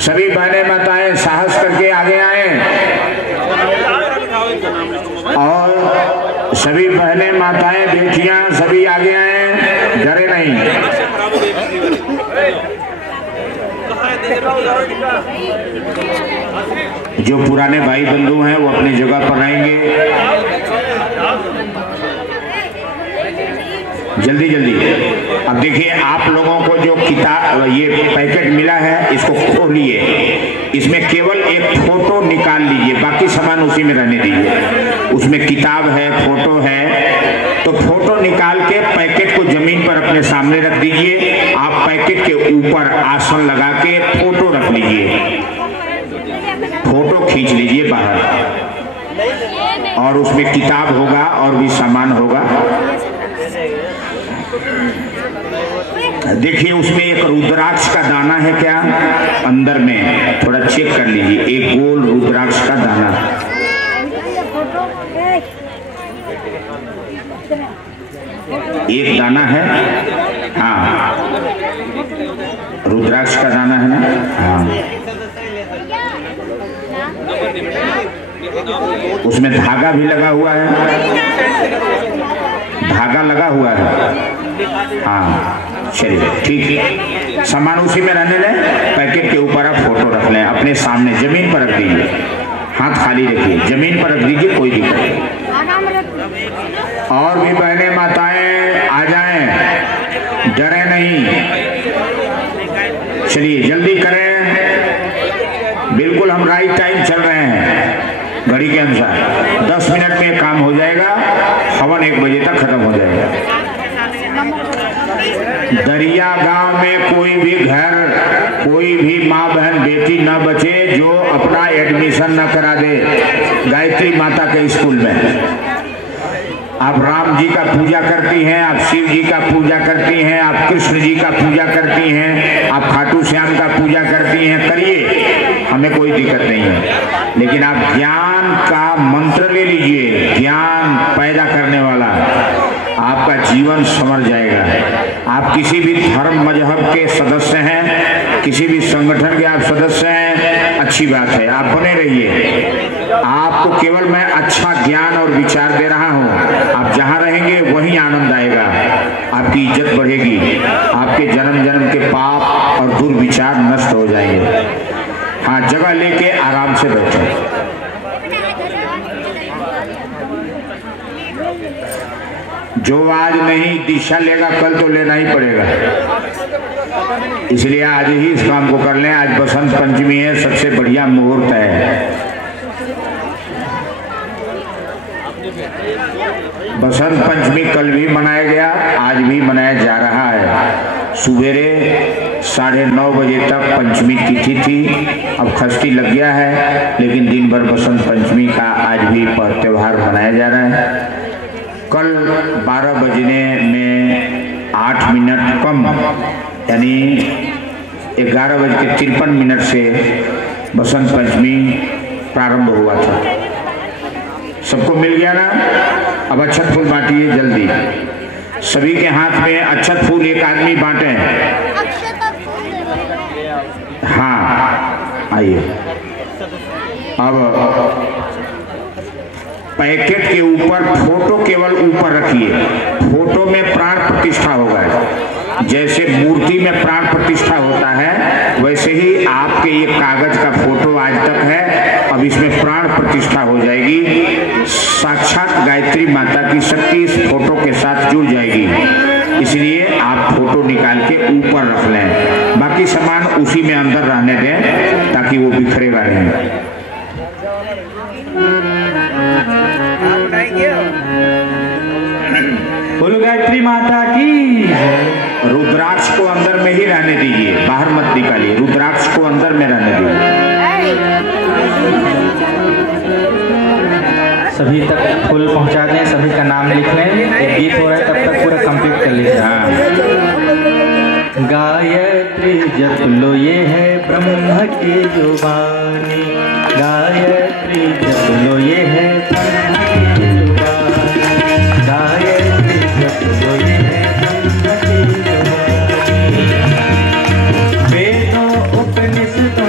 सभी बहनें माताएं साहस करके आगे आए और सभी बहनें माताएं बेटियां सभी आगे आए, डरे नहीं। जो पुराने भाई बंधु हैं वो अपनी जगह पर आएंगे। जल्दी जल्दी। अब देखिए आप लोगों को जो किताब ये पैकेट मिला है इसको खोलिए, इसमें केवल एक फोटो निकाल लीजिए, बाकी सामान उसी में रहने दीजिए। उसमें किताब है, फोटो है, तो फोटो निकाल के पैकेट को जमीन पर अपने सामने रख दीजिए। आप पैकेट के ऊपर आसन लगा के फोटो रख लीजिए, फोटो खींच लीजिए बाहर, और उसमें किताब होगा और भी सामान होगा। देखिए उसमें एक रुद्राक्ष का दाना है क्या अंदर में, थोड़ा चेक कर लीजिए। एक गोल रुद्राक्ष का दाना, एक दाना है। हाँ रुद्राक्ष का दाना है ना। हाँ उसमें धागा भी लगा हुआ है, धागा लगा हुआ है। हाँ चलिए ठीक है, सामान उसी में रहने लें। पैकेट के ऊपर आप फोटो रख लें, अपने सामने जमीन पर रख दीजिए, हाथ खाली रखिए, जमीन पर रख दीजिए, कोई दिक्कत नहीं। और भी बहनें माताएं आ जाएं, डरे नहीं। चलिए जल्दी करें, बिल्कुल हम राइट टाइम चल रहे हैं घड़ी के अनुसार। 10 मिनट में काम हो जाएगा, हवन 1 बजे तक खत्म हो जाएगा। दरिया गांव में कोई भी घर, कोई भी माँ बहन बेटी न बचे जो अपना एडमिशन न करा दे गायत्री माता के स्कूल में। आप राम जी का पूजा करती हैं, आप शिव जी का पूजा करती हैं, आप कृष्ण जी का पूजा करती हैं, आप खाटू श्याम का पूजा करती हैं, करिए, हमें कोई दिक्कत नहीं है। लेकिन आप ज्ञान का मंत्र ले लीजिए, ज्ञान पैदा करने वाला, आपका जीवन संवर जाएगा। आप किसी भी धर्म मजहब के सदस्य हैं, किसी भी संगठन के आप सदस्य हैं, अच्छी बात है, आप बने रहिए। आपको केवल मैं अच्छा ज्ञान और विचार दे रहा हूँ, आप जहाँ रहेंगे वहीं आनंद आएगा, आपकी इज्जत बढ़ेगी, आपके जन्म जन्म के पाप और दुर्विचार नष्ट हो जाएंगे। हाँ जगह लेके आराम से बैठे। जो आज नहीं दिशा लेगा कल तो लेना ही पड़ेगा, इसलिए आज ही इस काम को कर लें। आज बसंत पंचमी है, सबसे बढ़िया मुहूर्त है। बसंत पंचमी कल भी मनाया गया, आज भी मनाया जा रहा है। सवेरे 9:30 बजे तक पंचमी तिथि थी, अब खष्टी लग गया है, लेकिन दिन भर बसंत पंचमी का आज भी त्योहार मनाया जा रहा है। कल 12 बजने में 8 मिनट कम, यानी 11:53 से बसंत पंचमी प्रारंभ हुआ था। सबको मिल गया ना? अब अक्षत फूल बांटिए जल्दी, सभी के हाथ में अक्षत फूल एक आदमी बांटे। हाँ आइए। अब पैकेट के ऊपर फोटो केवल ऊपर रखिए, फोटो में प्राण प्रतिष्ठा होगा। जैसे मूर्ति में प्राण प्रतिष्ठा होता है वैसे ही आपके ये कागज का फोटो आज तक है, अब इसमें प्राण प्रतिष्ठा हो जाएगी। साक्षात गायत्री माता की शक्ति इस फोटो के साथ जुड़ जाएगी, इसलिए आप फोटो निकाल के ऊपर रख लें, बाकी सामान उसी में अंदर रहने दें ताकि वो बिखरेगा नहीं। बोलो गायत्री माता की। रुद्राक्ष को अंदर में ही रहने दीजिए, बाहर मत निकालिए, रुद्राक्ष को अंदर में रहने दीजिए। सभी तक फूल पहुंचा दें, सभी का नाम लिख लें। एक गीत हो रहा है तब तक पूरा कंप्लीट कर लीजिए। हाँ। गायत्री जप लो ये है ब्रह्म की जुबानी, गायत्री जप लो ये है ब्रह्म की जुबानी, गायत्री जप लो ये है ब्रह्म की जुबानी। वेदों उपनिषदों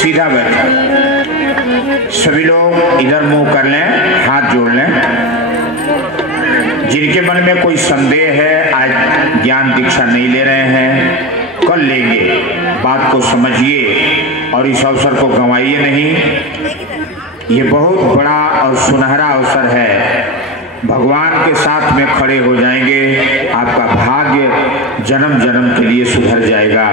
सीधा बैठे, सभी लोग इधर मुंह कर लें, हाथ जोड़ लें। जिनके मन में कोई संदेह है, आज ज्ञान दीक्षा नहीं ले रहे हैं, कल लेंगे, बात को समझिए और इस अवसर को गंवाइए नहीं। ये बहुत बड़ा और सुनहरा अवसर है, भगवान के साथ में खड़े हो जाएंगे, आपका भाग्य जन्म जन्म के लिए सुधर जाएगा।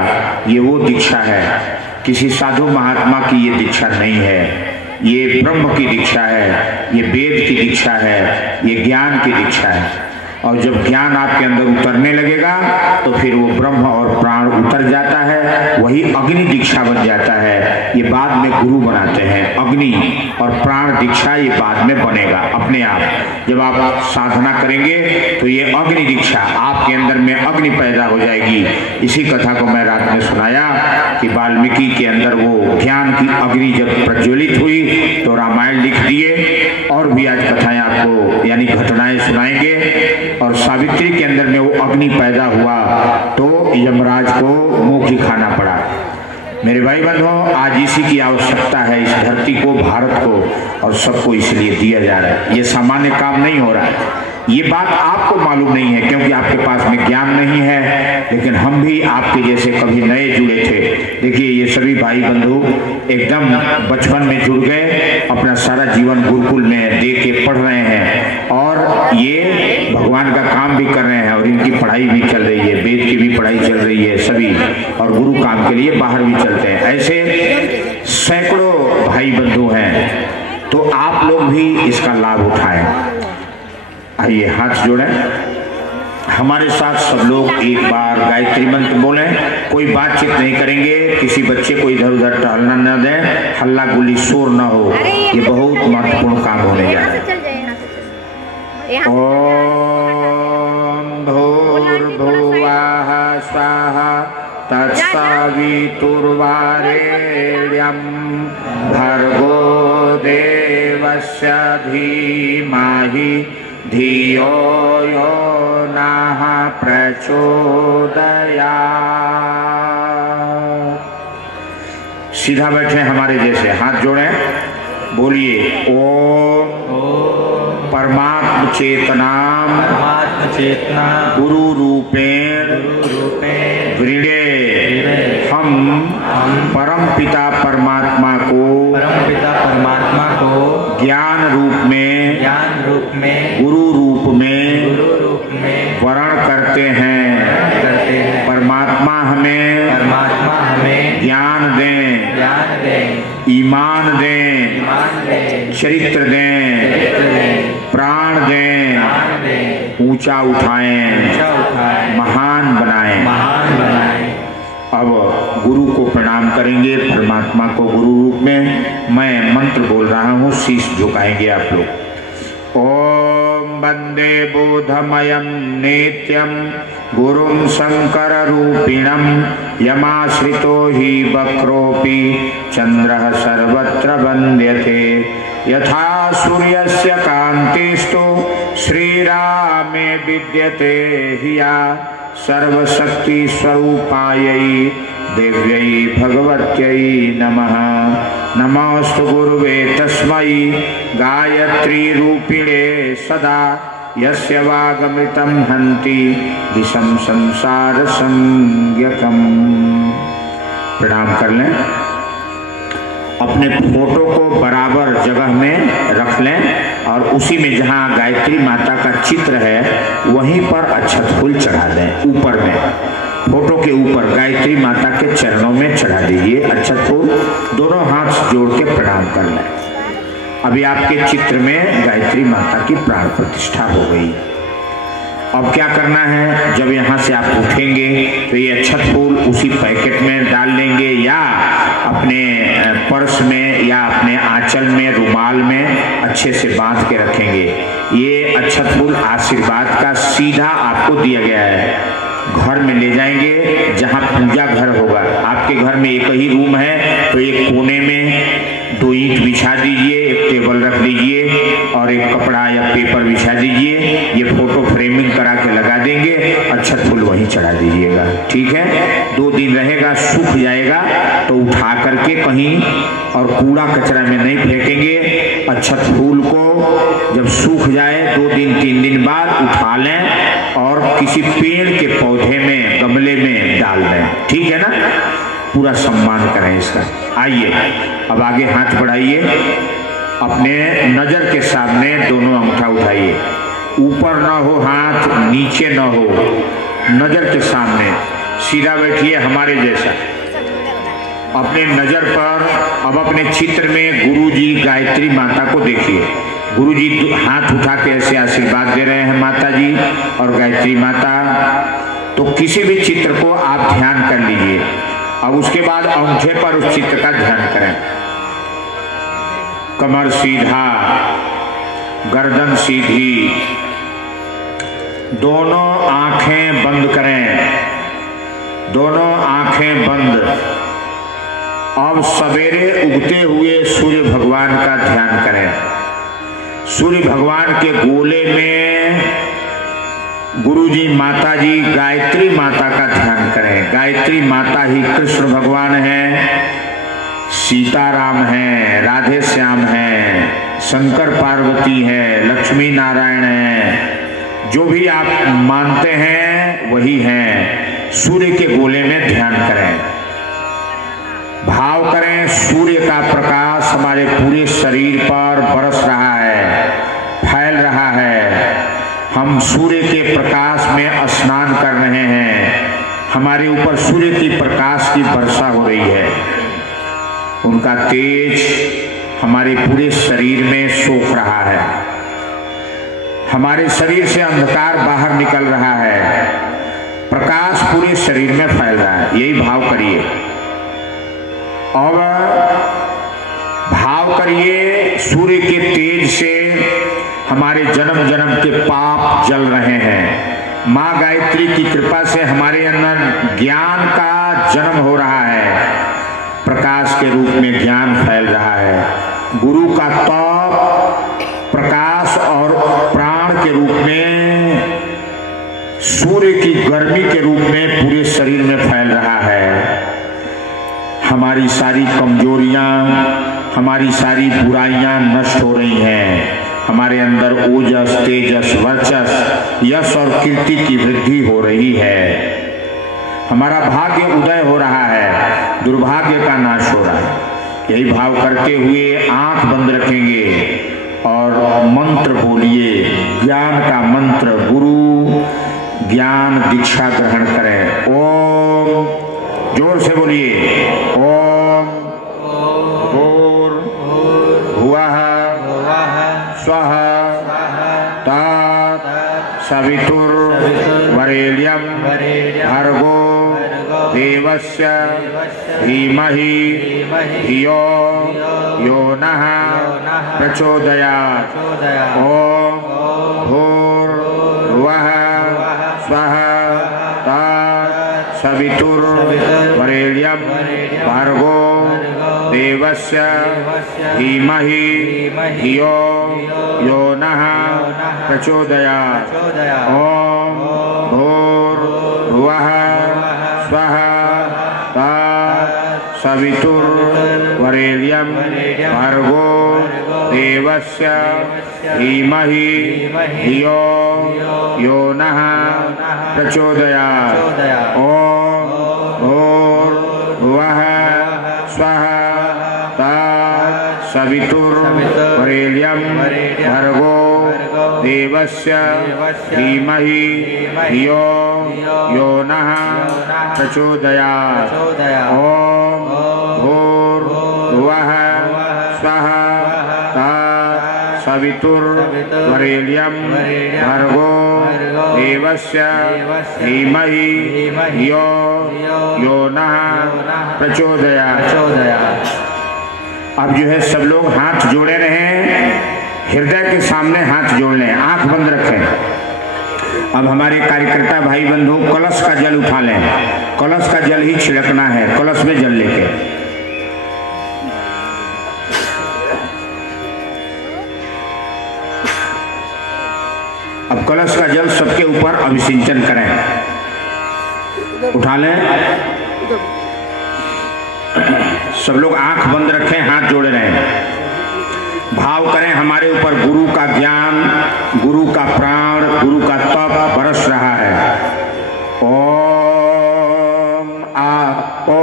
ये वो दीक्षा है, किसी साधु महात्मा की ये दीक्षा नहीं है, ये ब्रह्म की दीक्षा है, ये वेद की दीक्षा है, ये ज्ञान की दीक्षा है। और जब ज्ञान आपके अंदर उतरने लगेगा तो फिर वो ब्रह्म और प्राण उतर जाता है, वही अग्नि दीक्षा बन जाता है। ये बाद में गुरु बनाते हैं, अग्नि और प्राण दीक्षा ये बाद में बनेगा अपने आप। जब आप साधना करेंगे तो ये अग्नि दीक्षा आपके अंदर में अग्नि पैदा हो जाएगी। इसी कथा को मैं रात में सुनाया कि वाल्मीकि के अंदर वो ज्ञान की अग्नि जब प्रज्वलित हुई तो रामायण लिख दिए, और भी आज कथाएं आपको यानी घटनाएं सुनाएंगे। और सावित्री के अंदर में वो अग्नि पैदा हुआ तो यमराज को मुंह की खाना पड़ा। मेरे भाई बंधुओं, आज इसी की आवश्यकता है, इस धरती को, भारत को, और सबको इसलिए दिया जा रहा है। ये सामान्य काम नहीं हो रहा है। ये बात आपको मालूम नहीं है क्योंकि आपके पास में ज्ञान नहीं है, लेकिन हम भी आपके जैसे कभी नए जुड़े थे। देखिए ये सभी भाई बंधु एकदम बचपन में जुड़ गए, अपना सारा जीवन गुरुकुल में दे के पढ़ रहे हैं और ये भगवान का काम भी कर रहे हैं, और इनकी पढ़ाई भी चल रही है, वेद की भी पढ़ाई चल रही है सभी, और गुरु काम के लिए बाहर भी चलते हैं। ऐसे सैकड़ों भाई बंधु हैं, तो आप लोग भी इसका लाभ उठाएं। आइए हाथ जोड़ें, हमारे साथ सब लोग एक बार गायत्री मंत्र बोलें। कोई बातचीत नहीं करेंगे, किसी बच्चे को इधर उधर टहलना न दें, हल्ला गुल्ली शोर न हो, ये बहुत महत्वपूर्ण काम होने जा रहा है। ओम भूर्भुवः स्वाहा तत्सवितुर्वरेण्यं भर्गो देवस्य धीमहि धियो यो नः प्रचोदयात्। सीधा बैठे हमारे जैसे, हाथ जोड़ें, बोलिए ओम परमात्म चेतना गुरु रूपेण वृणे हम परम पिता परमात्मा को ज्ञान रूप में गुरु रूप में वर्ण करते हैं। परमात्मा हमें ज्ञान दें, ईमान दें, चरित्र दें, प्राण दें, ऊंचा उठाएं, महान बनाएं। अब गुरु को प्रणाम करेंगे, परमात्मा को गुरु रूप में। मैं मंत्र बोल रहा हूँ, शीश झुकाएंगे आप लोग। ओम वंदे बोधमयं नित्यं गुरुं शंकर रूपिणं यमाश्रितो हि वक्रोऽपि चंद्रः सर्वत्र वन्द्यते यथा सूर्यस्य कान्तिस्तु श्रीरामे विद्यते हिया सर्वशक्ति स्वरूपायै देव्यै भगवत्यै नमः। नमोस्तु गुरुवे तस्मै गायत्री रूपिणे सदा यस्य वागमृतं हन्ति विषम संसार संज्ञकम्। प्रणाम कर लें, अपने फोटो को बराबर जगह में रख लें और उसी में जहाँ गायत्री माता का चित्र है वहीं पर अक्षत फूल चढ़ा दें। ऊपर में फोटो के ऊपर गायत्री माता के चरणों में चढ़ा दीजिए अक्षत फूल, दोनों हाथ जोड़ के प्रणाम कर लें। अभी आपके चित्र में गायत्री माता की प्राण प्रतिष्ठा हो गई। अब क्या करना है, जब यहाँ से आप उठेंगे तो ये अक्षत फूल उसी पैकेट में डाल लेंगे या अपने पर्स में या अपने आंचल में, रुमाल में अच्छे से बांध के रखेंगे। ये अक्षत फूल आशीर्वाद का सीधा आपको दिया गया है। घर में ले जाएंगे, जहाँ पूजा घर होगा, आपके घर में एक ही रूम है तो एक कोने में 2 ईंट बिछा दीजिए, एक टेबल रख दीजिए और एक कपड़ा या पेपर बिछा दीजिए। ये फोटो फ्रेमिंग करा के लगा देंगे और छत फूल वहीं चढ़ा दीजिएगा, ठीक है। 2 दिन रहेगा, सूख जाएगा तो उठा करके कहीं और कूड़ा कचरा में नहीं फेंकेंगे। छत फूल को जब सूख जाए 2 दिन 3 दिन बाद उठा लें और किसी पेड़ के पौधे में, गमले में डाल दें, ठीक है ना। पूरा सम्मान करें इसका। आइए अब आगे हाथ बढ़ाइए, अपने नजर के सामने दोनों अंगूठा उठाइए, ऊपर ना हो हाथ, नीचे ना हो, नजर के सामने सीधा बैठिए हमारे जैसा। अपने नजर पर अब अपने चित्र में गुरुजी गायत्री माता को देखिए। गुरुजी हाथ उठा के ऐसे आशीर्वाद दे रहे हैं माता जी और गायत्री माता। तो किसी भी चित्र को आप ध्यान कर लीजिए। अब उसके बाद अंगूठे पर उस चित्र का ध्यान करें। कमर सीधा, गर्दन सीधी, दोनों आंखें बंद करें, दोनों आंखें बंद। अब सवेरे उगते हुए सूर्य भगवान का ध्यान करें। सूर्य भगवान के गोले में गुरुजी माता जी गायत्री माता का ध्यान करें। गायत्री माता ही कृष्ण भगवान है, सीताराम है, राधे श्याम है, शंकर पार्वती है, लक्ष्मी नारायण है, जो भी आप मानते हैं वही हैं। सूर्य के गोले में ध्यान करें, भाव करें सूर्य का प्रकाश हमारे पूरे शरीर पर बरस रहा है, फैल रहा है। हम सूर्य के प्रकाश में स्नान कर रहे हैं, हमारे ऊपर सूर्य की प्रकाश की वर्षा हो रही है। उनका तेज हमारे पूरे शरीर में सोख रहा है, हमारे शरीर से अंधकार बाहर निकल रहा है, प्रकाश पूरे शरीर में फैल रहा है। यही भाव करिए और भाव करिए सूर्य के तेज से हमारे जन्म जन्म के पाप जल रहे हैं। माँ गायत्री की कृपा से हमारे अंदर ज्ञान का जन्म हो रहा है, प्रकाश के रूप में ज्ञान फैल रहा है। गुरु का तप प्रकाश और प्राण के रूप में, सूर्य की गर्मी के रूप में पूरे शरीर में फैल रहा है। हमारी सारी कमजोरियां, हमारी सारी बुराइयां नष्ट हो रही हैं। हमारे अंदर ओजस, तेजस, वर्चस, यश और कीर्ति की वृद्धि हो रही है। हमारा भाग्य उदय हो रहा है, दुर्भाग्य का नाश हो रहा है। यही भाव करते हुए आंख बंद रखेंगे और मंत्र बोलिए, ज्ञान का मंत्र। गुरु ज्ञान दीक्षा ग्रहण करें। ओम, जोर से बोलिए, ओम भूर्भुवः स्वः तत् सवितुर्वरेण्यं भर्गो देवस्य धीमहि धियो यो नः प्रचोदयात्। ओम भूर्भुवः स्वः तत् सवितुर्वरेण्यं भर्गो देवस्य धीमहि धियो यो नः प्रचोदयात्। ओम भूर्भुवः स्वः तत् सवितुर्वरेण्यं भर्गो देवस्य धीमहि धियो यो नः प्रचोदयात्। ओम भूर्भुवः स्वः तत् सवितुर्वरेण्यं भर्गो देवस्य धीमहि धियो यो नः प्रचोदयात्। ओम भूर्भुवः स्वः तत् सवितुर्वरेण्यं भर्गो देवस्य धीमहि धियो यो नः प्रचोदयात्। अब जो है सब लोग हाथ जोड़े रहें, हृदय के सामने हाथ जोड़ लें, आंख बंद रखें। अब हमारे कार्यकर्ता भाई बंधु कलश का जल उठा लें, कलश का जल ही छिड़कना है, कलश में जल लेके अब कलश का जल सबके ऊपर अभिसिंचन करें। उठा लें, सब लोग आंख बंद रखें, हाथ जोड़े रहें। भाव करें हमारे ऊपर गुरु का ज्ञान, गुरु का प्राण, गुरु का तप बरस रहा है। ओम आपोहिष्टामयो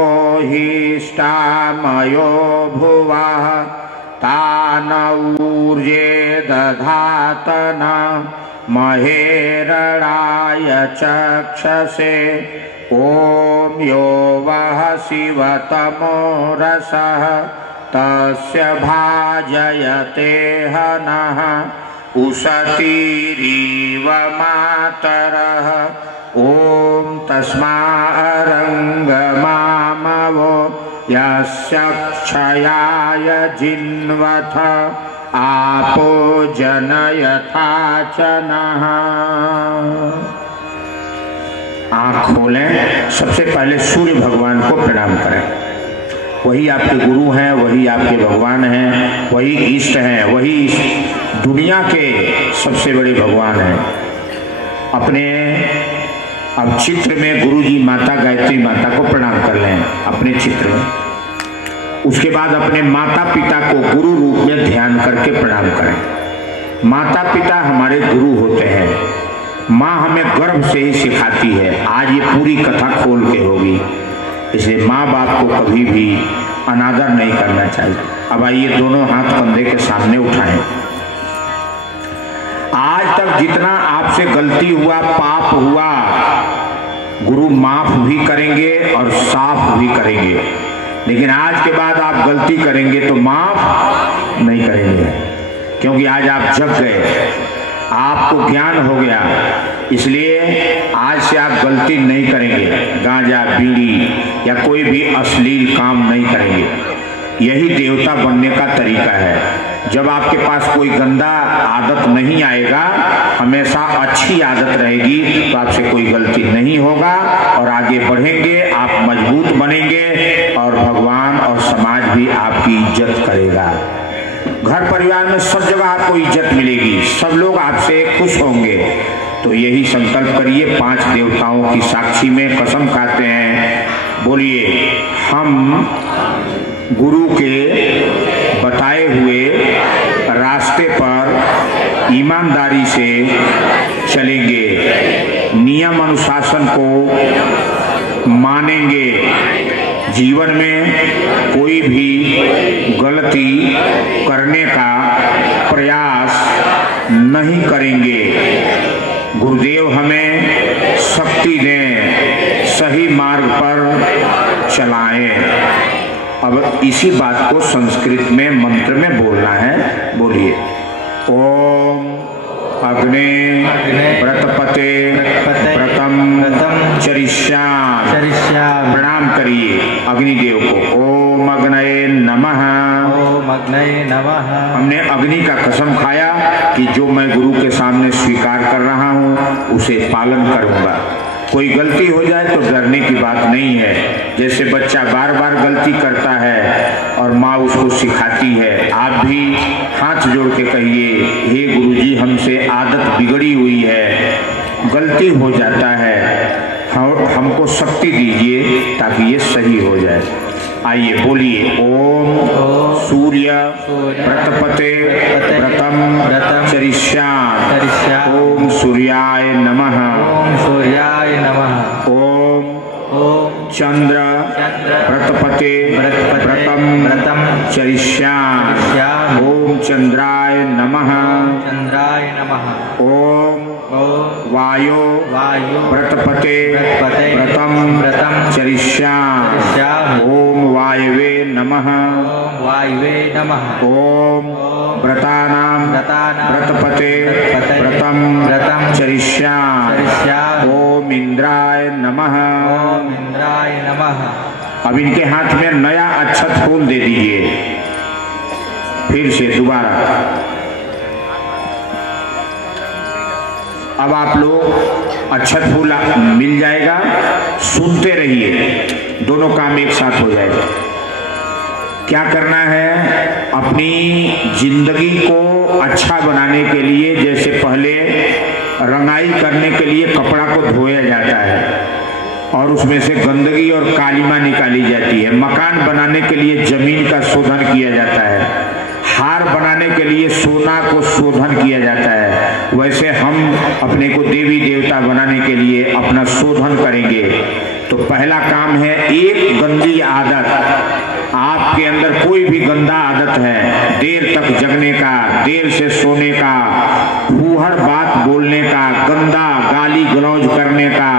भुवः तान ऊर्जे दधातन महेरणाय चक्षसे। ओम यो वः शिवतमो रसः तस्य भाजयते हनः उशतीरिव मातरः। ओम तस्मारंगमामवो यस्य क्षयाय जिन्वथ आपो जनयथा च नः। आँख खोलें, सबसे पहले सूर्य भगवान को प्रणाम करें। वही आपके गुरु हैं, वही आपके भगवान हैं, वही इष्ट हैं, वही दुनिया के सबसे बड़े भगवान हैं। अपने अब चित्र में गुरु जी माता गायत्री माता को प्रणाम कर लें अपने चित्र में। उसके बाद अपने माता पिता को गुरु रूप में ध्यान करके प्रणाम करें। माता पिता हमारे गुरु होते हैं। माँ हमें गर्भ से ही सिखाती है। आज ये पूरी कथा खोल के होगी, इसलिए माँ बाप को कभी भी अनादर नहीं करना चाहिए। अब आइए दोनों हाथ कंधे के सामने उठाएं। आज तक जितना आपसे गलती हुआ, पाप हुआ, गुरु माफ भी करेंगे और साफ भी करेंगे। लेकिन आज के बाद आप गलती करेंगे तो माफ नहीं करेंगे, क्योंकि आज आप जग गए, आपको ज्ञान हो गया। इसलिए आज से आप गलती नहीं करेंगे, गांजा बीड़ी या कोई भी अश्लील काम नहीं करेंगे। यही देवता बनने का तरीका है। जब आपके पास कोई गंदा आदत नहीं आएगा, हमेशा अच्छी आदत रहेगी, तो आपसे कोई गलती नहीं होगा और आगे बढ़ेंगे, आप मजबूत बनेंगे और भगवान और समाज भी आपकी इज्जत करेगा। घर परिवार में सब जगह आपको इज्जत मिलेगी, सब लोग आपसे खुश होंगे। तो यही संकल्प करिए। 5 देवताओं की साक्षी में कसम खाते हैं, बोलिए हम गुरु के बताए हुए रास्ते पर ईमानदारी से चलेंगे, नियम अनुशासन को मानेंगे, जीवन में कोई भी गलती करने का प्रयास नहीं करेंगे। गुरुदेव हमें शक्ति दें, सही मार्ग पर चलाएं। अब इसी बात को संस्कृत में मंत्र में बोलना है। बोलिए ओम अग्ने व्रतपते व्रतम चरिष्यामि। प्रणाम करिए अग्निदेव को। ओम अग्नये नमः। ओम अग्नये नमः। हमने अग्नि का कसम खाया कि जो मैं गुरु के सामने स्वीकार कर रहा हूँ उसे पालन करूँगा। कोई गलती हो जाए तो डरने की बात नहीं है। जैसे बच्चा बार बार गलती करता है और माँ उसको सिखाती है, आप भी हाथ जोड़ के कहिए, हे गुरुजी हमसे आदत बिगड़ी हुई है, गलती हो जाता है, हमको शक्ति दीजिए ताकि ये सही हो जाए। आइए बोलिए ओम सूर्य व्रतपते व्रतम चरिष्यामि। ओम सूर्याय नमः। ओम सूर्याय नमः। ओम चंद्र व्रतपते व्रतम चरिष्यामि। ओम चंद्राय नमः। चंद्राय नमः। ओम वायो व्रतपते व्रतम चरिष्यामि। ओम वायवे नमः। वायवे नमः। ओम व्रतानां व्रतपते व्रतम चरिष्यामि। ओम इंद्राय नमः। ओम इंद्राय नमः। अब इनके हाथ में नया अक्षत फूल दे दीजिए। फिर से दोबारा। अब आप लोग अक्षत फूल मिल जाएगा, सुनते रहिए, दोनों काम एक साथ हो जाएगा। क्या करना है, अपनी जिंदगी को अच्छा बनाने के लिए जैसे पहले रंगाई करने के लिए कपड़ा को धोया जाता है और उसमें से गंदगी और कालीमा निकाली जाती है। मकान बनाने के लिए जमीन का शोधन किया जाता है, हार बनाने के लिए सोना को शोधन किया जाता है। वैसे हम अपने को देवी देवता बनाने के लिए अपना शोधन करेंगे। तो पहला काम है एक गंदी आदत। आपके अंदर कोई भी गंदा आदत है, देर तक जगने का, देर से सोने का, फूहड़ बात बोलने का, गंदा गाली गलौज करने का,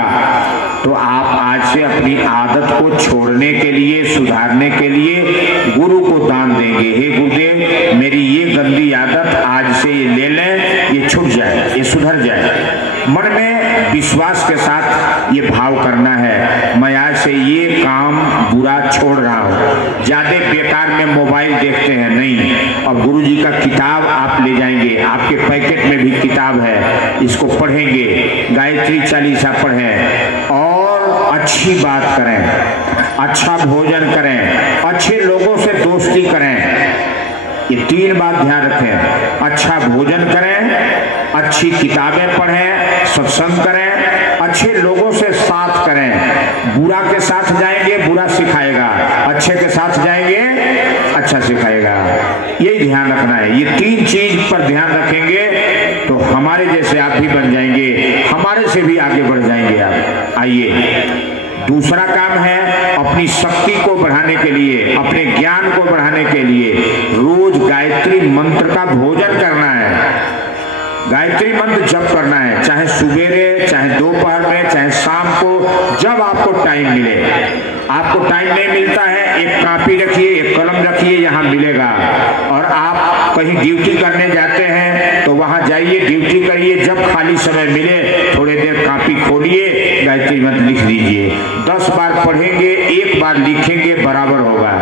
तो आप आज से अपनी आदत को छोड़ने के लिए, सुधारने के लिए गुरु को दान देंगे। हे गुरुदेव, मेरी ये गंदी आदत आज से ये ले लें, ये छूट जाए, ये सुधर जाए। मन में विश्वास के साथ ये भाव करना है, मैं आज से ये काम बुरा छोड़ रहा हूँ। ज्यादा बेकार में मोबाइल देखते हैं नहीं, अब गुरु जी का किताब आप ले जाएंगे, आपके पैकेट में भी किताब है, इसको पढ़ेंगे, गायत्री चालीसा पढ़ें और अच्छी बात करें, अच्छा भोजन करें, अच्छे लोगों से दोस्ती करें। ये 3 बात ध्यान रखें, अच्छा भोजन करें, अच्छी किताबें पढ़ें, सत्संग करें, अच्छे लोगों से साथ करें। बुरा के साथ जाएंगे बुरा सिखाएगा, अच्छे के साथ जाएंगे अच्छा सिखाएगा। यही ध्यान रखना है। ये 3 चीज पर ध्यान रखेंगे तो हमारे जैसे आप भी बन जाएंगे, हमारे से भी आगे बढ़ जाएंगे आप। आइए, दूसरा काम है अपनी शक्ति को बढ़ाने के लिए, अपने ज्ञान को बढ़ाने के लिए रोज गायत्री मंत्र का भोजन करना है। गायत्री मंत्र जप करना है, चाहे सुबेरे, चाहे दोपहर में, चाहे शाम को, जब आपको टाइम मिले। आपको टाइम नहीं मिलता है, एक कॉपी रखिए, एक कलम रखिए, यहाँ मिलेगा। और आप कहीं ड्यूटी करने जाते हैं तो वहां जाइए, ड्यूटी करिए, जब खाली समय मिले थोड़ी देर कॉपी खोलिए, गायत्री मंत्र लिख दीजिए। 10 बार पढ़ेंगे, 1 बार लिखेंगे, बराबर होगा।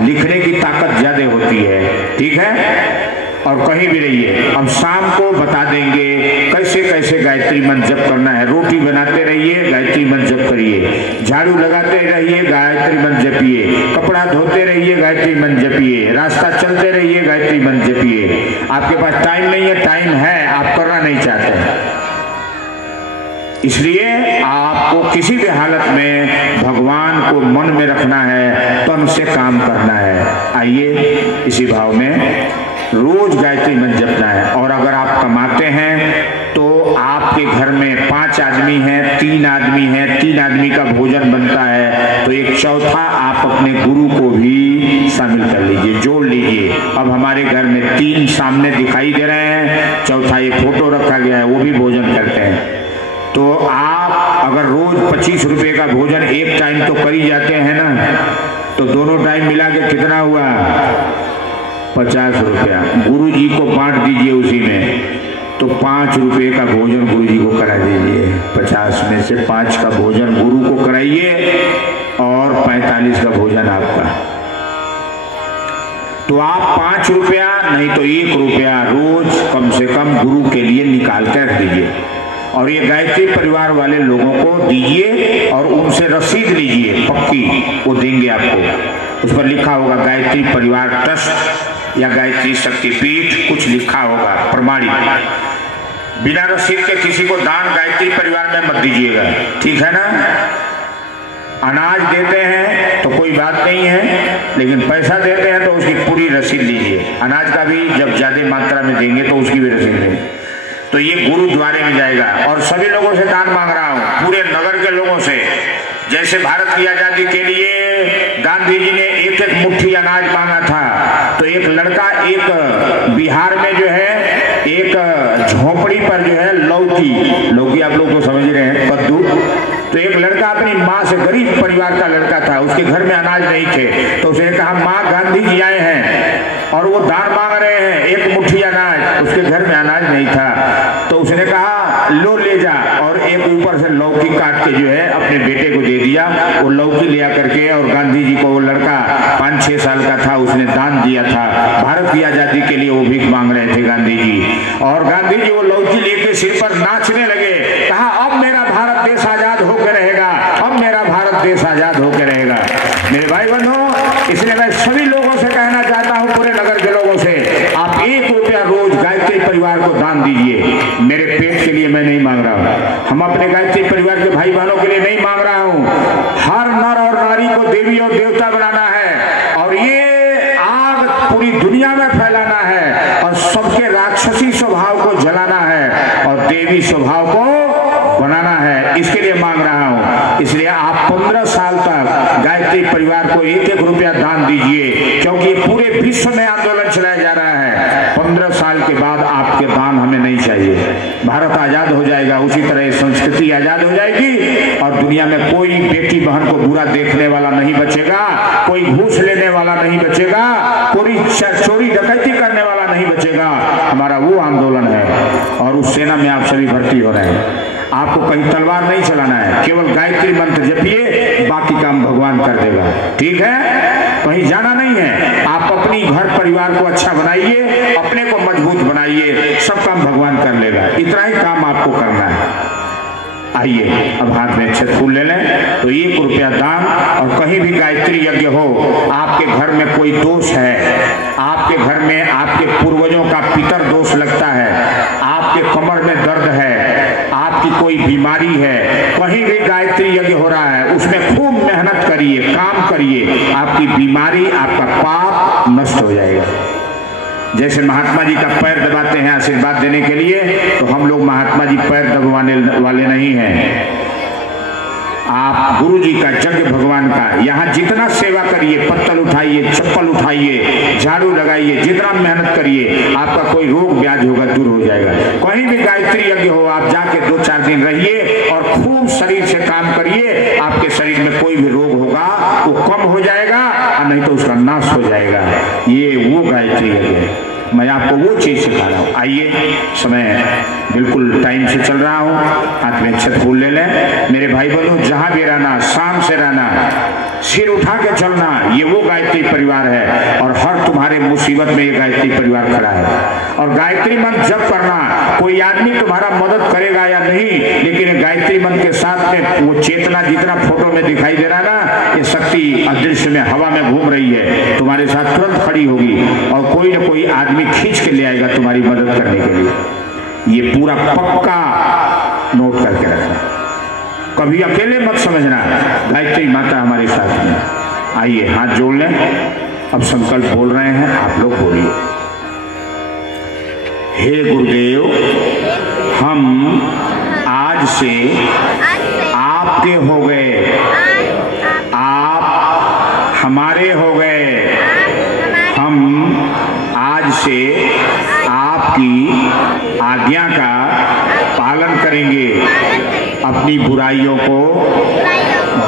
लिखने की ताकत ज्यादा होती है, ठीक है। और कहीं भी रहिए, अब शाम को बता देंगे कैसे कैसे गायत्री मंत्र जप करना है। रोटी बनाते रहिए, गायत्री मंत्र जप करिए, झाड़ू लगाते रहिए, गायत्री मंत्र जपिए, कपड़ा धोते रहिए, गायत्री मंत्र जपिए, रास्ता चलते रहिए, गायत्री मंत्र जपिए। आपके पास टाइम नहीं है, टाइम है, आप करना नहीं चाहते, इसलिए आपको किसी भी हालत में भगवान को मन में रखना है, तन से काम करना है। आइए, इसी भाव में रोज गायत्री मंत्र जपना है। और अगर आप कमाते हैं तो आपके घर में 5 आदमी हैं, 3 आदमी हैं, 3 आदमी का भोजन बनता है, तो एक चौथा आप अपने गुरु को भी शामिल कर लीजिए, जोड़ लीजिए। अब हमारे घर में 3 सामने दिखाई दे रहे हैं, चौथा एक फोटो रखा गया है, वो भी भोजन करते हैं। तो आप अगर रोज 25 रुपए का भोजन एक टाइम तो कर ही जाते हैं ना, तो दोनों टाइम मिला के कितना हुआ? 50 रुपया। गुरु जी को बांट दीजिए उसी में, तो 5 रुपए का भोजन गुरु जी को करा दीजिए। 50 में से 5 का भोजन गुरु को कराइए और 45 का भोजन आपका। तो आप 5 रुपया नहीं तो 1 रुपया रोज कम से कम गुरु के लिए निकाल कर रख दीजिए। और ये गायत्री परिवार वाले लोगों को दीजिए और उनसे रसीद लीजिए पक्की, वो देंगे आपको। उस पर लिखा होगा गायत्री परिवार ट्रस्ट या गायत्री शक्तिपीठ, कुछ लिखा होगा प्रमाणित। बिना रसीद के किसी को दान गायत्री परिवार में मत दीजिएगा, ठीक है ना। अनाज देते हैं तो कोई बात नहीं है, लेकिन पैसा देते हैं तो उसकी पूरी रसीद लीजिए। अनाज का भी जब ज्यादा मात्रा में देंगे तो उसकी भी रसीद देंगे। तो ये गुरुद्वारे में जाएगा। और सभी लोगों से दान मांग रहा हूँ, पूरे नगर के लोगों से। जैसे भारत की आजादी के लिए गांधी जी ने 1-1 मुट्ठी अनाज मांगा था, तो एक लड़का, एक बिहार में जो है एक झोपड़ी पर जो है लौकी आप लोग को समझ रहे हैं, कद्दू, तो एक लड़का अपनी माँ से, गरीब परिवार का लड़का था, उसके घर में अनाज नहीं थे, तो उसने कहा माँ गांधी जी आए हैं और वो दान मांग रहे हैं 1 मुट्ठी अनाज, उसके घर में अनाज नहीं था, तो उसने कहा लो ले जा, और एक ऊपर से लौकी काट के जो है अपने बेटे को दे दिया। वो लौकी लिया करके और गांधी जी को, वो लड़का 5-6 साल का था, उसने दान दिया था। भारत की आजादी के लिए वो भीख मांग रहे थे गांधी जी, और गांधी जी वो लौकी लेके सिर पर नाचने लगे, कहा अब मेरा भारत देश आजाद होकर रहेगा, अब मेरा भारत देश आजाद होकर रहेगा। मेरे भाई बहनों, इसलिए मैं सभी लोगों से कहना चाहता हूं, पूरे नगर के लोगों से, आप 1 रुपया रोज गायत्री परिवार को दान दीजिए। मेरे पेट के लिए मैं नहीं हम अपने गायत्री परिवार के भाई बहनों के लिए नहीं मांग रहा हूं। हर नर और नारी को देवी और देवता बनाना है और ये आग पूरी दुनिया में फैलाना है और सबके राक्षसी स्वभाव को जलाना है और देवी स्वभाव को बनाना है, इसके लिए मांग रहा हूं। इसलिए आप 15 साल तक गायत्री परिवार को 1-1 रुपया दान दीजिए, क्योंकि पूरे विश्व में आंदोलन चलाया जा रहा है। 15 साल के बाद आपके दान हमें नहीं चाहिए। भारत आजाद हो जाएगा, उसी तरह संस्कृति आजाद हो जाएगी और दुनिया में कोई बेटी बहन को बुरा देखने वाला नहीं बचेगा, कोई घूस लेने वाला नहीं बचेगा, कोई चोरी डकैती करने वाला नहीं बचेगा। हमारा वो आंदोलन है और उस सेना में आप सभी भर्ती हो रहे हैं। आपको कहीं तलवार नहीं चलाना है, केवल गायत्री मंत्र जपिए, बाकी काम भगवान कर देगा। ठीक है, कहीं जाना नहीं है। आप अपनी घर परिवार को अच्छा बनाइए, अपने को मजबूत बनाइए, सब काम भगवान कर लेगा। इतना ही काम आपको करना है। आइए अब हाथ में अक्षत फूल ले लें। तो 1 रुपया दान, और कहीं भी गायत्री यज्ञ हो, आपके घर में कोई दोष है, आपके घर में आपके पूर्वजों का पितर दोष लगता है, आपके कमर में दर्द है, आपकी कोई बीमारी है, कहीं भी गायत्री यज्ञ हो रहा है, उसमें खूब मेहनत करिए, काम करिए, आपकी बीमारी, आपका पाप नष्ट हो जाएगा। जैसे महात्मा जी का पैर दबाते हैं आशीर्वाद देने के लिए, तो हम लोग महात्मा जी पैर दबाने वाले नहीं हैं। आप गुरु जी का, यज्ञ भगवान का, यहाँ जितना सेवा करिए, पत्तल उठाइए, चप्पल उठाइए, झाड़ू लगाइए, जितना मेहनत करिए, आपका कोई रोग व्याधि होगा दूर हो जाएगा। कहीं भी गायत्री यज्ञ हो, आप जाके 2-4 दिन रहिए और खूब शरीर से काम करिए, आपके शरीर में कोई भी रोग होगा वो कम हो जाएगा और नहीं तो उसका नाश हो जाएगा। ये वो गायत्री यज्ञ है। मैं आपको वो चीज सिखा रहा हूँ। आइए, समय बिल्कुल टाइम से चल रहा हूँ, हाथ में अक्षत फूल ले लें। मेरे भाई बहनों, जहां भी रहना, शाम से रहना, सिर उठा के चलना, ये वो गायत्री परिवार है और हर तुम्हारे मुसीबत में ये गायत्री परिवार खड़ा है। और गायत्री मंत्र जप करना, कोई आदमी तुम्हारा मदद करेगा या नहीं, लेकिन गायत्री मंत्र के साथ में वो चेतना जितना फोटो में दिखाई दे रहा ना, ये शक्ति अदृश्य में हवा में घूम रही है, तुम्हारे साथ तुरंत खड़ी होगी और कोई न कोई आदमी खींच के ले आएगा तुम्हारी मदद करने के लिए। ये पूरा पक्का नोट करके रखना, कभी अकेले मत समझना, गायत्री माता हमारे साथ में। आइए हाथ जोड़ लें। अब संकल्प बोल रहे हैं, आप लोग बोलिए। हे गुरुदेव, हम आज से आपके हो गए, आप हमारे हो गए। हम आज से आपकी आज्ञा का पालन करेंगे, अपनी बुराइयों को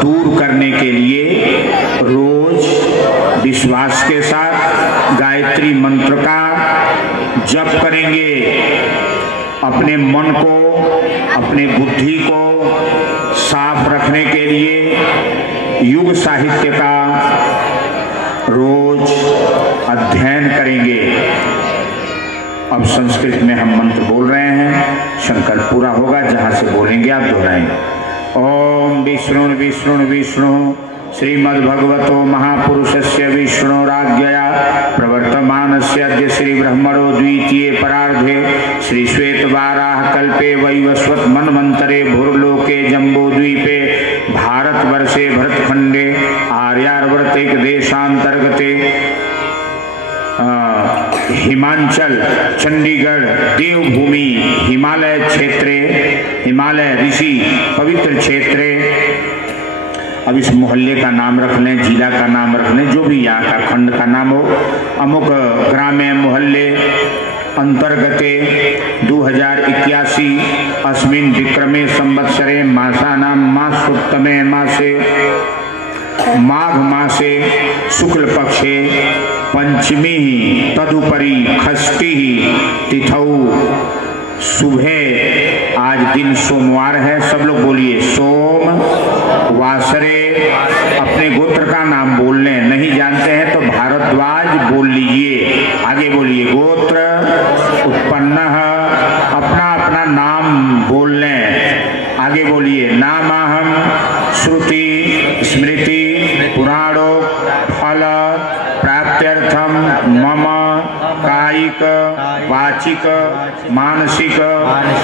दूर करने के लिए रोज विश्वास के साथ गायत्री मंत्र का जप करेंगे। अपने मन को, अपने बुद्धि को साफ रखने के लिए युग साहित्य का रोज अध्ययन करेंगे। अब संस्कृत में हम मंत्र बोल रहे हैं, संकल्प पूरा होगा, जहां से बोलेंगे आप दोहराएंगे। ओम विष्णु विष्णु विष्णु श्रीमद्भगवतो महापुरुषस्य विष्णुराज्ञया प्रवर्तमानस्य अद्य श्री ब्रह्मणो द्वितीये परार्धे श्री श्वेतवाराह कल्पे वैवस्वत मन्वन्तरे भूर्लोके जम्बूद्वीपे भारतवर्षे भरतखंडे आर्यावर्ते देशांतर्गते हिमांचल चंडीगढ़ देवभूमि हिमालय क्षेत्रे, हिमालय ऋषि पवित्र क्षेत्रे, अब इस मोहल्ले का नाम रख लें, जिला का नाम रख लें, जो भी यहाँ का खंड का नाम हो, अमुक ग्रामे मोहल्ले अंतर्गते 2081 अस्मिन् विक्रमे संवत्सरे मासानां मासोत्तमे मासे माघ मासे शुक्ल पक्षे पंचमी तदुपरि षष्ठी तिथौ सुबह, आज दिन सोमवार है, सब लोग बोलिए सोम वासरे। अपने गोत्र का नाम बोल लें, नहीं जानते हैं तो भारद्वाज बोल लीजिए। आगे बोलिए गोत्र उत्पन्न, अपना अपना नाम बोल लें। आगे बोलिए नामाहम श्रुति स्मृति पुराणों फल प्राप्त्यर्थम मम कायिक वाचिक मानसिक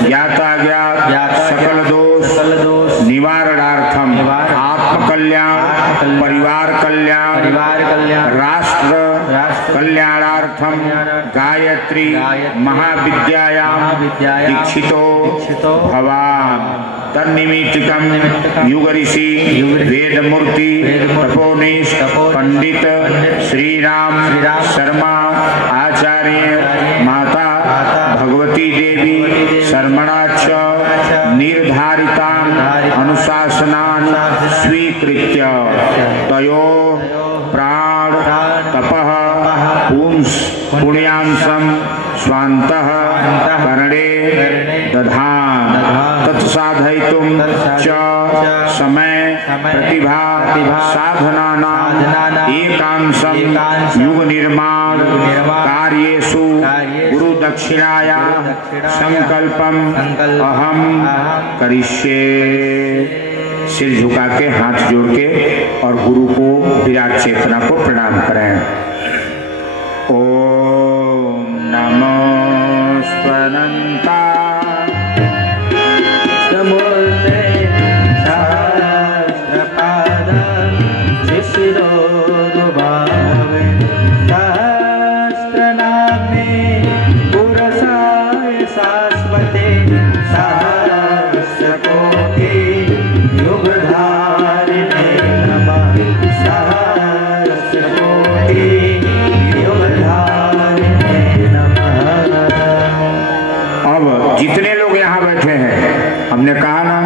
ज्ञाताज्ञात सकल दोष निवारणार्थम आत्मकल्याण परिवार कल्याण राष्ट्र कल्याणार्थम गायत्री महाविद्यायां दीक्षितो भवान् तन्निमित्तकं युग ऋषि वेदमूर्ति तपोनिष्ठ पंडित श्री राम शर्मा आचार्य माता भगवती देवी शर्मणाच निर्धारितान् अनुशासनान् स्वीकृत्य तयो प्राण तपः पुंस पुण्यांशं स्वान्तः करणे दधान तत्साधयितुं च समय प्रतिभा साधनानां एकांशं युग निर्माण कार्येषु गुरु दक्षिणाया संकल्पम अहम करिष्ये। सिर झुका के हाथ जोड़ के और गुरु को विराट चेतना को प्रणाम करें। ओम नमो स्वनंता नमोते सहस्रपाद शिशिरोरुभावे सहस्रनामे पुरसाय शाश्वते सहस्रकोटि युगधारिणे नमः सहस्रकोटि युगधारिणे नमः। अब जितने लोग यहाँ बैठे हैं, हमने कहा ना,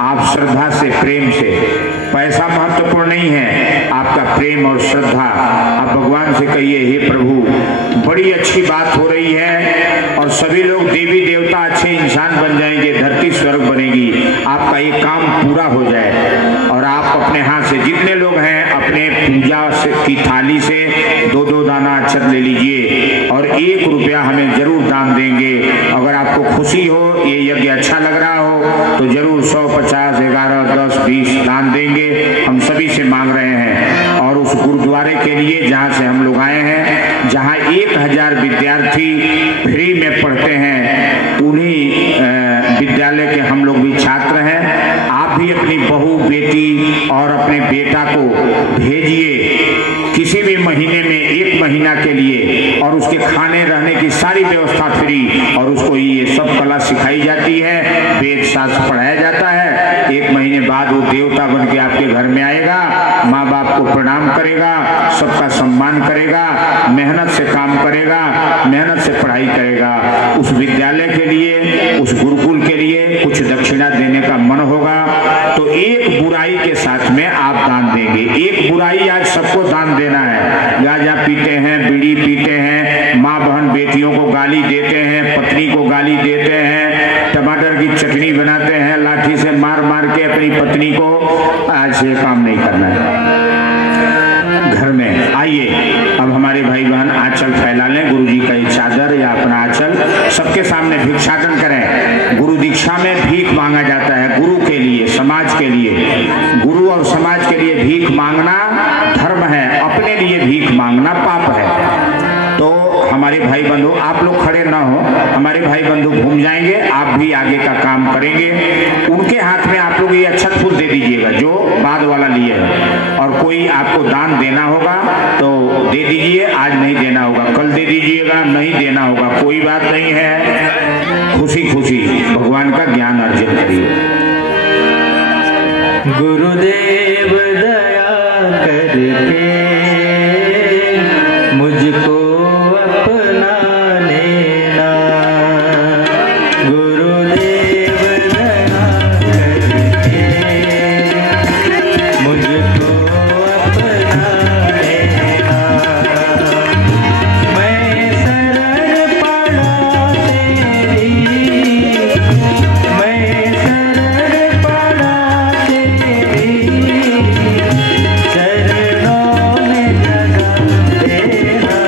आप श्रद्धा से प्रेम से, पैसा महत्वपूर्ण नहीं है, आपका प्रेम और श्रद्धा, आप भगवान से कहिए हे प्रभु बड़ी अच्छी बात हो रही है और सभी लोग देवी देवता अच्छे इंसान बन जाएंगे, धरती स्वर्ग बनेगी, आपका ये काम पूरा हो जाए। और आप अपने हाथ से जितने लोग हैं अपने पूजा से की थाली से 2-2 दाना अक्षत ले लीजिए और 1 रुपया हमें जरूर दान देंगे। अगर आपको खुशी हो, ये यज्ञ अच्छा लग रहा हो तो जरूर 100, 50, 11, 10, 20 दान देंगे, हम सभी से मांग रहे हैं। और उस गुरुद्वारे के लिए जहाँ से हम लोग आए हैं, जहाँ 1000 विद्यार्थी फ्री में पढ़ते हैं, उन्हीं विद्यालय के हम लोग भी छात्र हैं। आप भी अपनी बहू बेटी और अपने बेटा को भेजिए किसी भी महीने में 1 महीना के लिए, और उसके खाने रहने की सारी व्यवस्था फ्री, और उसको ये सब कला सिखाई जाती है, वेद शास्त्र पढ़ाया जाता है। 1 महीने बाद वो देवता बन के आपके घर में आएगा, माँ बाप को प्रणाम करेगा, सबका सम्मान करेगा, मेहनत से काम करेगा, मेहनत से पढ़ाई करेगा। उस विद्यालय के लिए, उस गुरुकुल के लिए कुछ दक्षिणा देने का मन होगा तो 1 बुराई के साथ में आप दान देंगे। 1 बुराई आज सबको दान देना है। गांजा पीते हैं, बीड़ी पीते हैं, माँ बहन बेटियों को गाली देते हैं, पत्नी को गाली देते हैं, टमाटर की चटनी बनाते हैं, लाठी से मार मार के अपनी पत्नी को, आज ये काम नहीं करना है। घर में आइए, अब हमारे भाई बहन आंचल फैला लें, गुरु जी का ये चादर या अपना आंचल सबके सामने भिक्षाटन करें। गुरु दीक्षा में भीख मांगा जाता है, गुरु के लिए, समाज के लिए। गुरु और समाज के लिए भीख मांगना धर्म है, अपने लिए भीख मांगना पाप है। तो हमारे भाई बंधु, आप लोग खड़े ना हो, हमारे भाई बंधु घूम जाएंगे, आप भी आगे का काम करेंगे। उनके हाथ में आप लोग ये अक्षत फूल दे दीजिएगा जो बाद वाला लिए है, और कोई आपको दान देना होगा तो दे दीजिए, आज नहीं देना होगा कल दे दीजिएगा, नहीं देना होगा कोई बात नहीं है। खुशी खुशी भगवान का ज्ञान अर्जित करिए। गुरुदेव दया करके मुझको अपना लेना, गुरुदेव दया करके मुझको अपना लेना। मैं शरण पड़ा तेरी, मैं शरण पड़ा तेरी, चरणों में जगह देना।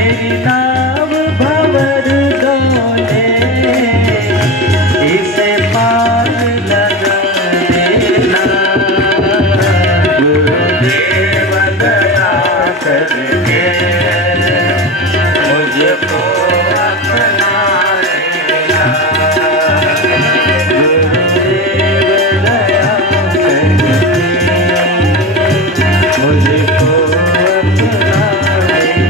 मेरी नाव भंवर डोले, इसे पार लगा देना। गुरुदेव दया करके मुझको अपना लेना। गुरुदेव दया करके मुझको अपना लेना।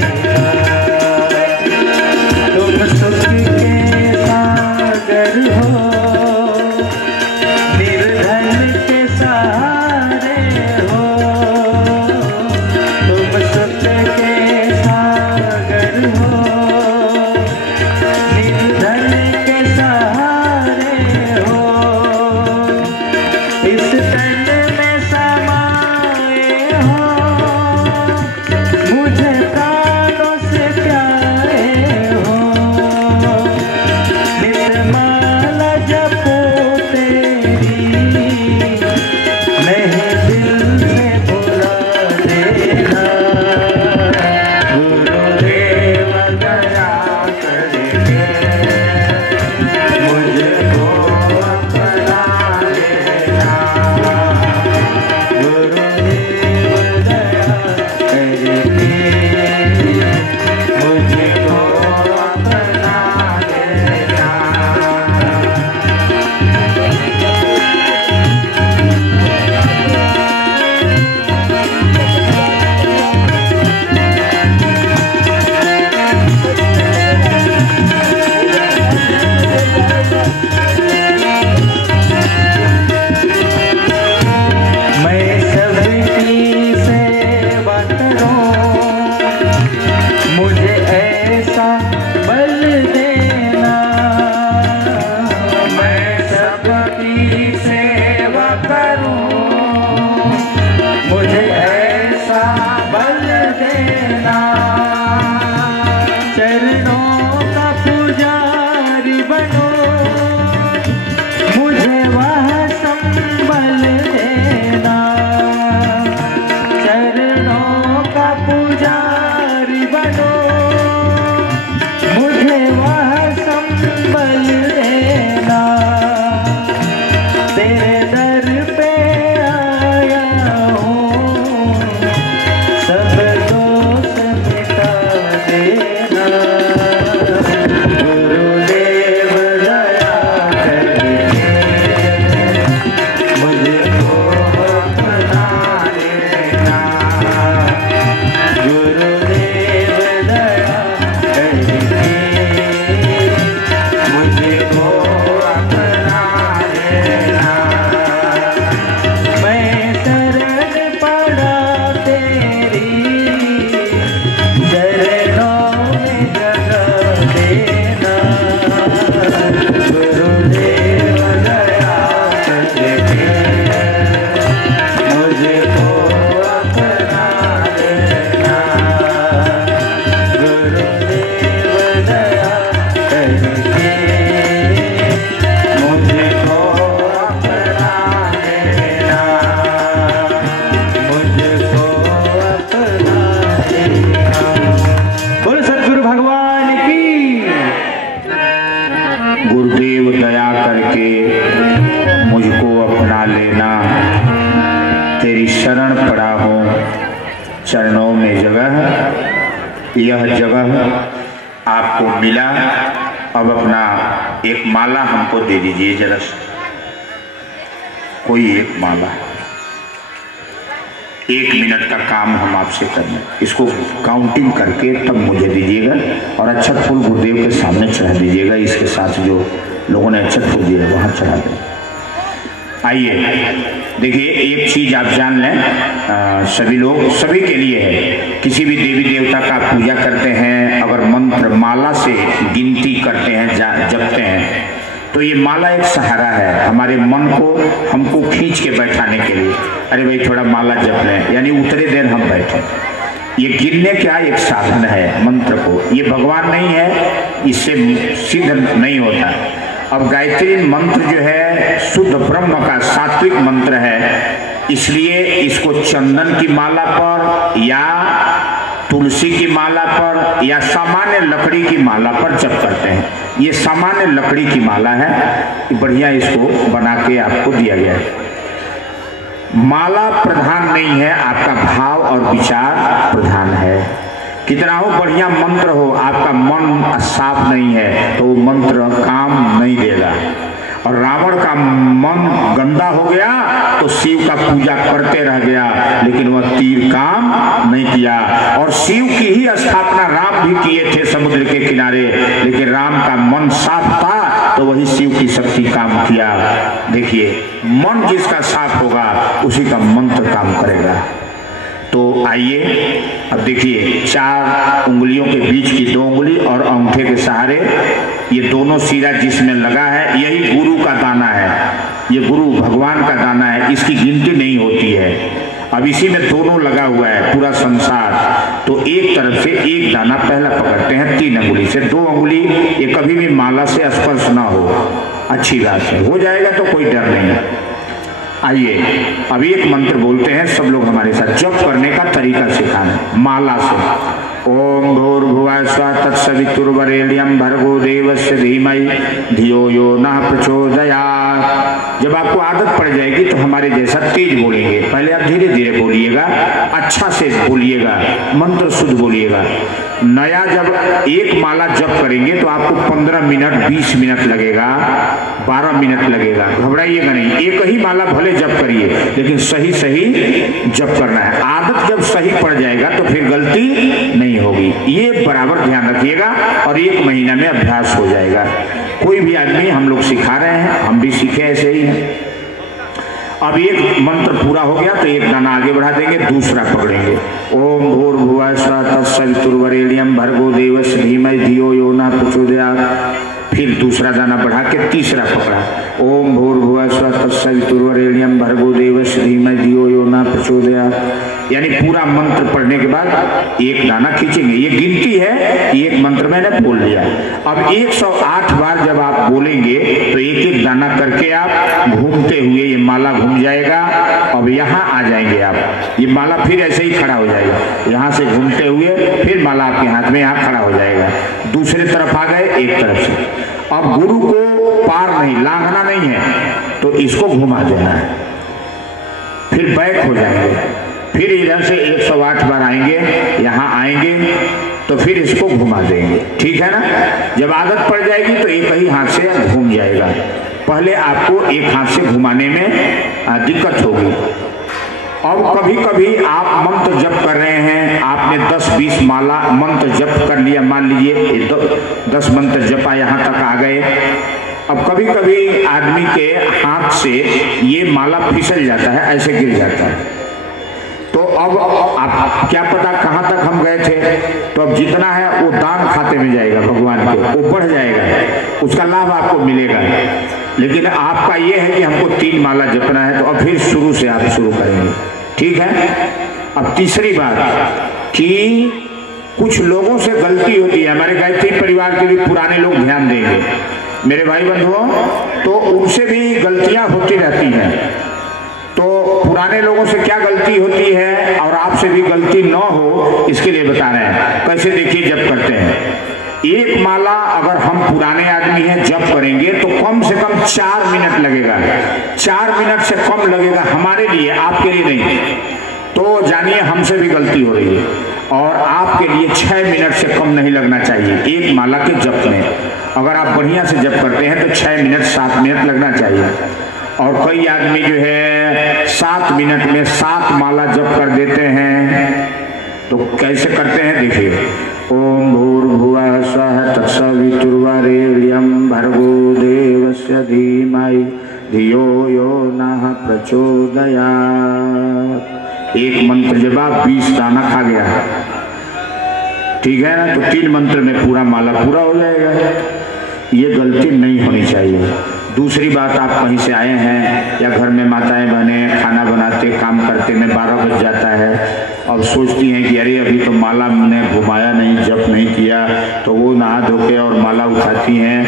तुम सुख के सागर हो, निर्धन के सहारे हो। तुम सुख के सागर हो, निर्धन के सहारे हो। इस तन में समाए हो, मुझे प्राणों से प्यारे हो। नित माला जपो तेरी, नहीं दिल से भुला देना। गुरुदेव दया करके मुझको अपना लेना। गुरुदेव दया करके मुझको अपना लेना। मैं सबकी सेवा करूं, मुझे ऐसा बल देना। मैं सबकी सेवा करूं, मुझे ऐसा बल देना। चरणों का पुजारी बनो, मुझे वह संबल देना। चरणों का पुजारी बनो, मुझे वह संबल देना। तेरे दर पे आया हूँ, सब दोष मिटा देना। गुरुदेव दया करके मुझको अपना लेना। गुरुदेव दया करके मुझको अपना लेना। मैं शरण पड़ा तेरी, चरणों में जगह देना। गुरुदेव दया करके मुझको अपना लेना। गुरुदेव दया करके मुझको अपना लेना। मुझको अपना लेना। बोलो सद्गुरु भगवान की। गुरुदेव दया करके मुझको अपना लेना। तेरी शरण पड़ा हूँ, चरणों में जगह। यह जगह आपको मिला, अब अपना एक माला हमको दे दीजिए जरा सा। कोई एक माला, 1 मिनट का काम हम आपसे करना। इसको काउंटिंग करके तब मुझे दीजिएगा और अक्षत फूल गुरुदेव के सामने चढ़ा दीजिएगा। इसके साथ जो लोगों ने अक्षत फूल दिए वहाँ चढ़ा दें। आइए देखिए, एक चीज आप जान लें, सभी लोग, सभी के लिए है। किसी भी देवी देवता का पूजा करते हैं, अगर मंत्र माला से गिनती करते हैं, जपते हैं, तो ये माला एक सहारा है हमारे मन को, हमको खींच के बैठाने के लिए। अरे भाई थोड़ा माला जप लें, यानी उतरे देर हम बैठे। ये गिनने क्या एक साधन है मंत्र को, ये भगवान नहीं है, इससे सिद्ध नहीं होता। अब गायत्री मंत्र जो है शुद्ध ब्रह्म का सात्विक मंत्र है, इसलिए इसको चंदन की माला पर या तुलसी की माला पर या सामान्य लकड़ी की माला पर जप करते हैं। ये सामान्य लकड़ी की माला है, बढ़िया इसको बना के आपको दिया गया है। माला प्रधान नहीं है, आपका भाव और विचार प्रधान है। कितना हो बढ़िया मंत्र हो, आपका मन साफ नहीं है तो वो मंत्र काम नहीं देगा। और रावण का मन गंदा हो गया तो शिव का पूजा करते रह गया, लेकिन वह तीर काम नहीं किया। और शिव की ही स्थापना राम भी किए थे समुद्र के किनारे, लेकिन राम का मन साफ था तो वही शिव की शक्ति काम किया। देखिए, मन जिसका साफ होगा उसी का मंत्र काम करेगा। तो आइए अब देखिए, 4 उंगलियों के बीच की 2 उंगली और अंगूठे के सहारे ये दोनों सिरा जिसमें लगा है, यही गुरु का दाना है। ये गुरु भगवान का दाना है, इसकी गिनती नहीं होती है। अब इसी में दोनों लगा हुआ है पूरा संसार। तो एक तरफ से एक दाना पहला पकड़ते हैं 3 उंगली से। 2 उंगली ये कभी भी माला से स्पर्श ना हो, अच्छी बात है, हो जाएगा तो कोई डर नहीं। आइए अब एक मंत्र बोलते हैं सब लोग हमारे साथ। जप करने का तरीका सिखाना माला से। ओम भूर्भुवः स्वः तत्सवितुर्वरेण्यं भर्गो देवस्य धीमहि धियो यो नः प्रचोदयात्। जब आपको आदत पड़ जाएगी तो हमारे जैसा तेज बोलेंगे। पहले आप धीरे धीरे बोलिएगा, अच्छा से बोलिएगा, मंत्र शुद्ध बोलिएगा। नया जब एक माला जप करेंगे तो आपको 15 मिनट 20 मिनट लगेगा, 12 मिनट लगेगा, घबराइएगा नहीं। एक ही माला भले जप करिए, लेकिन सही सही जप करना है। आदत जब सही पड़ जाएगा तो फिर गलती नहीं होगी, ये बराबर ध्यान रखिएगा। और 1 महीना में अभ्यास हो जाएगा। कोई भी आदमी, हम लोग सिखा रहे हैं, हम भी सीखे ऐसे ही हैं। अब एक मंत्र पूरा हो गया तो एक दाना आगे बढ़ा देंगे, दूसरा पकड़ेंगे। ओम भूर्भुवः स्वः तत्सवितुर्वरेण्यं भर्गो देवस्य धीमहि धियो यो नः प्रचोदयात्। फिर दूसरा दाना बढ़ा के तीसरा पकड़ा। ओम भूर्भुवः स्वः तत्सवितुर्वरेण्यं भर्गो देवस्य धीमहि धियो यो नः प्रचोदयात्। यानी पूरा मंत्र पढ़ने के बाद एक दाना खींचेंगे। ये गिनती है, एक मंत्र मैंने बोल लिया। अब 108 बार जब आप बोलेंगे तो एक एक दाना करके आप घूमते हुए, ये माला घूम जाएगा। अब यहाँ आ जाएंगे आप, ये माला फिर ऐसे ही खड़ा हो जाएगा। यहाँ से घूमते हुए फिर माला आपके हाथ में यहाँ खड़ा हो जाएगा। दूसरे तरफ आ गए, एक तरफ से। अब गुरु को पार नहीं, लांघना नहीं है, तो इसको घुमा देना है। फिर बैक हो जाएंगे, फिर इधर से 108 बार आएंगे, यहाँ आएंगे तो फिर इसको घुमा देंगे। ठीक है ना। जब आदत पड़ जाएगी तो एक ही हाथ से घूम जाएगा। पहले आपको एक हाथ से घुमाने में दिक्कत होगी। अब कभी कभी आप मंत्र जप कर रहे हैं, आपने 10-20 माला मंत्र जप कर लिया, मान लीजिए 10 मंत्र जपा, यहाँ तक आ गए। अब कभी कभी आदमी के हाथ से ये माला फिसल जाता है, ऐसे गिर जाता है। तो अब आप क्या पता कहाँ तक हम गए थे। तो अब जितना है वो दान खाते में जाएगा भगवान के, वो बढ़ जाएगा, उसका लाभ आपको मिलेगा। लेकिन आपका ये है कि हमको 3 माला जपना है, तो अब फिर शुरू से आप शुरू करेंगे। ठीक है। अब तीसरी बात कि कुछ लोगों से गलती होती है। हमारे गायत्री परिवार के भी पुराने लोग ध्यान देंगे मेरे भाई बंधुओं, तो उनसे भी गलतियां होती रहती हैं। तो पुराने लोगों से क्या गलती होती है और आपसे भी गलती न हो, इसके लिए बता रहे हैं। कैसे देखिए जप करते हैं। एक माला अगर हम पुराने आदमी हैं जप करेंगे तो कम से कम 4 मिनट लगेगा। 4 मिनट से कम लगेगा हमारे लिए, आपके लिए नहीं। तो जानिए हमसे भी गलती हो रही है। और आपके लिए 6 मिनट से कम नहीं लगना चाहिए एक माला के जप में। अगर आप बढ़िया से जप करते हैं तो 6 मिनट 7 मिनट लगना चाहिए। और कई आदमी जो है 7 मिनट में 7 माला जप कर देते हैं। तो कैसे करते हैं देखिए। ओम भूर्भुवः स्वः तत्सवितुर्वरेण्यं भर्गो देवस्य धीमहि धियो यो नः प्रचोदयात्। एक मंत्र जब आप 20 दाना खा गया, ठीक है ना, तो 3 मंत्र में पूरा माला पूरा हो जाएगा। ये गलती नहीं होनी चाहिए। दूसरी बात, आप कहीं से आए हैं या घर में माताएं बहनें खाना बनाते काम करते में 12 बज जाता है, अब सोचती हैं कि अरे अभी तो माला ने घुमाया नहीं, जप नहीं किया, तो वो नहा धो के और माला उठाती हैं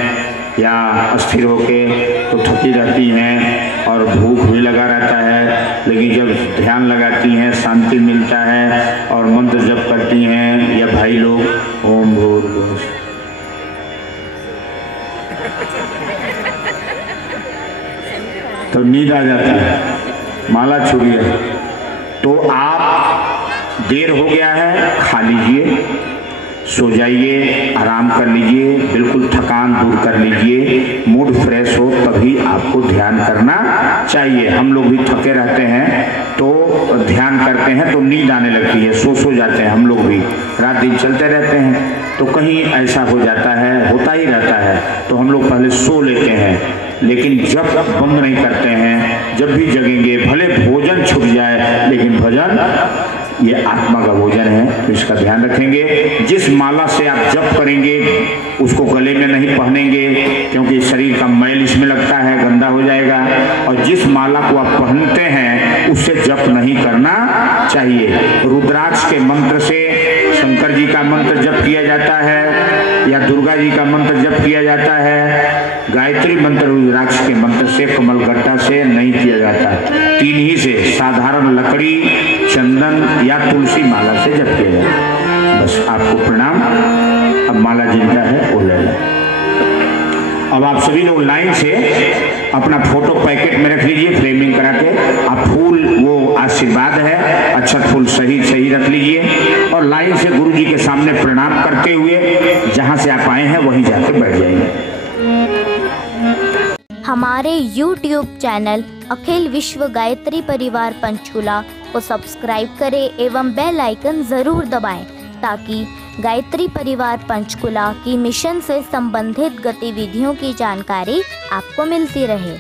या अस्थिर होके तो थकी रहती हैं और भूख भी लगा रहता है, लेकिन जब ध्यान लगाती हैं शांति मिलता है और मंत्र जप करती हैं, या भाई लोग ओम भूर्भुवः तो नींद आ जाती है, माला छूट गया। तो आप देर हो गया है, खा लीजिए, सो जाइए, आराम कर लीजिए, बिल्कुल थकान दूर कर लीजिए, मूड फ्रेश हो तभी आपको ध्यान करना चाहिए। हम लोग भी थके रहते हैं तो ध्यान करते हैं तो नींद आने लगती है, सो जाते हैं, हम लोग भी रात दिन चलते रहते हैं तो कहीं ऐसा हो जाता है, होता ही रहता है, तो हम लोग पहले सो लेते हैं। लेकिन जब बंद नहीं करते हैं, जब भी जगेंगे, भले भोजन छूट जाए लेकिन भजन ये आत्मा का भोजन है, तो इसका ध्यान रखेंगे। जिस माला से आप जप करेंगे उसको गले में नहीं पहनेंगे, क्योंकि शरीर का मैल इसमें लगता है, गंदा हो जाएगा। और जिस माला को आप पहनते हैं उससे जप नहीं करना चाहिए। रुद्राक्ष के मंत्र से शंकर जी का मंत्र जप किया जाता है या दुर्गा जी का मंत्र जप किया जाता है। गायत्री मंत्र रुद्राक्ष के मंत्र से, कमलगट्टा से नहीं किया जाता। तीन ही से, साधारण लकड़ी, चंदन या तुलसी माला से जप किया जाता है। बस आपको प्रणाम। अब माला जिनका है वो ले लें। अब आप सभी लोग लाइन से अपना फोटो पैकेट में रख लीजिए, फ्रेमिंग करा के। आप फूल, वो आशीर्वाद है, अच्छा फूल सही रख लीजिए और लाइन से गुरु जी के सामने प्रणाम करते हुए जहां से आप आए हैं वहीं जाके बैठ जाइए। हमारे YouTube चैनल अखिल विश्व गायत्री परिवार पंचकुला को सब्सक्राइब करें एवं बेल आइकन ज़रूर दबाएं, ताकि गायत्री परिवार पंचकुला की मिशन से संबंधित गतिविधियों की जानकारी आपको मिलती रहे।